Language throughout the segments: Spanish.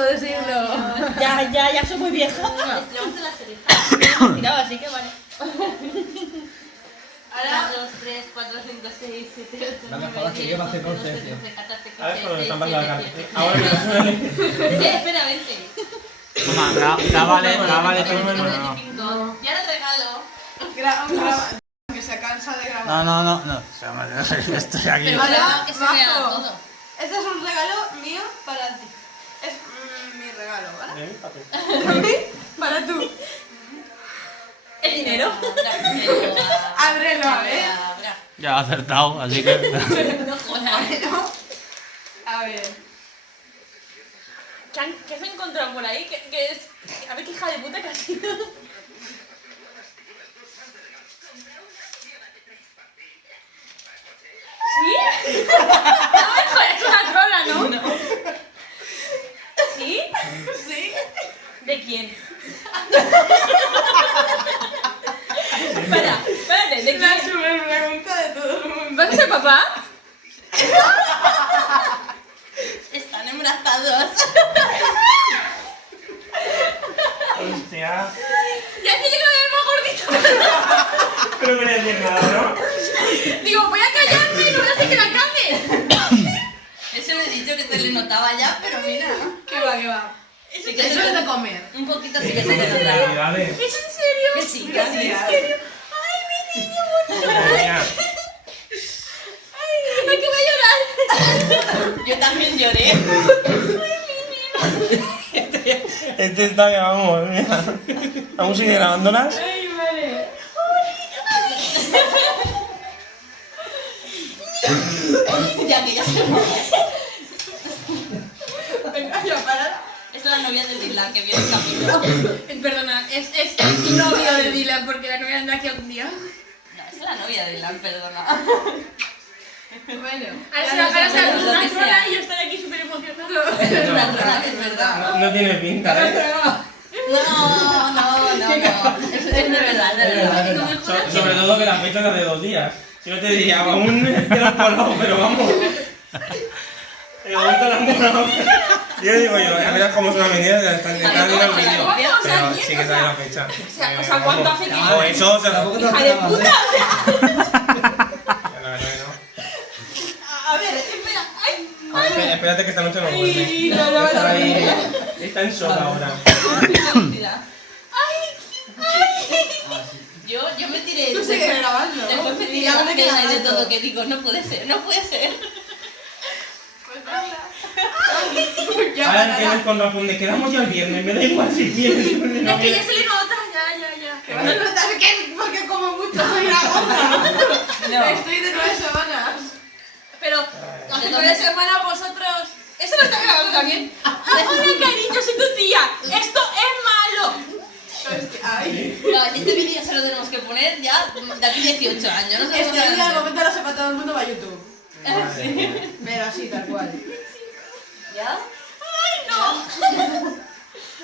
cuarto de siglo. Ya soy muy vieja. Estiramos de la cereja. Tirado, así que vale. Ahora 2, 3, 4, 5, 6, 7, 8, 9, 10, 11, 12, 13, 14, 15, 16, 17, 18. Ahora Espera, vente. Toma, grábale tu número. Ya lo regalo. Graba, que se cansa de grabar. No. Estoy aquí. Pero Hola, que se vea Majo. todo. Este es un regalo mío para ti. Es mi regalo, ¿vale? Para tú. ¿El dinero? Ábrelo, a ver. Ya ha acertado, así que. No jodas. Bueno, a ver. ¿Qué has encontrado por ahí? ¿Qué es? A ver qué hija de puta que ha sido. ¿Sí? No me jodas, es una trola, ¿no? ¿Sí? Sí. ¿De quién? Espérate, ¿de La quién? super pregunta de todo el mundo. ¿Vas a ser papá? Están embarazados. Hostia. Ya que yo lo veo más gordito. Pero no voy a decir nada, ¿no? Digo, voy a callarme y no voy a hacer que la cambie. Eso le he dicho que se le notaba ya, pero mira. ¿Qué va, qué va? Sí que Eso se es le- de comer. Un poquito sí que se le notaba. Dale. ¿Es en serio? Que sí, que sí. Gracias. Venga. ¡Ay, que voy a llorar! Yo también lloré. Este está que vamos, mira. ¿Aún sigue grabándolas? Ay, vale. Ya que ya se mueve. Venga, ya para. Es la novia de Dylan que viene en camino. Perdona, es novio de Dylan porque la novia anda aquí algún día. No, es la novia de Dylan, perdona. Bueno. Ahora se Lo va que una sea. trola y yo estaré aquí súper emocionada. Es una trola, es verdad. No tiene pinta, ¿eh? No. Es de verdad, de verdad. Y como el joder, Sobre todo que la fecha es de hace 2 días. Si no te diría, aún queda colado, pero vamos. Aún te la han colado. Yo digo yo, a ver cómo es una mentira, ya están viendo el vídeo. Pero sí que sale la fecha. o sea, ¿cuánto hace que- O eso, o sea, tampoco te ¡hija de puta! La verdad que no. A ver, espera. Ay, Espérate que esta noche no vuelve. Está ahí. Está en shock ahora. felicidad. Yo me tiré. Tú sigues grabando. Después me tiré Y ya la no te queda pena y de tanto. todo que digo, no puede ser. Pues nada. Ya Ahora para. tienes con razón de quedamos ya el viernes, me da igual si quieres. Es que ya se le nota, ya. Que vas a notar que porque como mucho soy una gorda. Estoy de 9 semanas. Pero hace 9 semanas vosotros... Eso lo está grabando también. Hola, cariño, soy tu tía. Esto es malo. Hostia, ay. No, este vídeo se lo tenemos que poner ya de aquí 18 años. No sé Este día al momento lo sepa todo el mundo va a YouTube. Sí. Pero así, tal cual. ¿Ya? ¡Ay, no!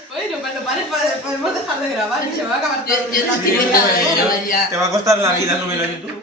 Bueno, cuando pares podemos dejar de grabar y se va a acabar todo. Yo estoy dejada de grabar ya. Te va a costar la vida subirlo a YouTube.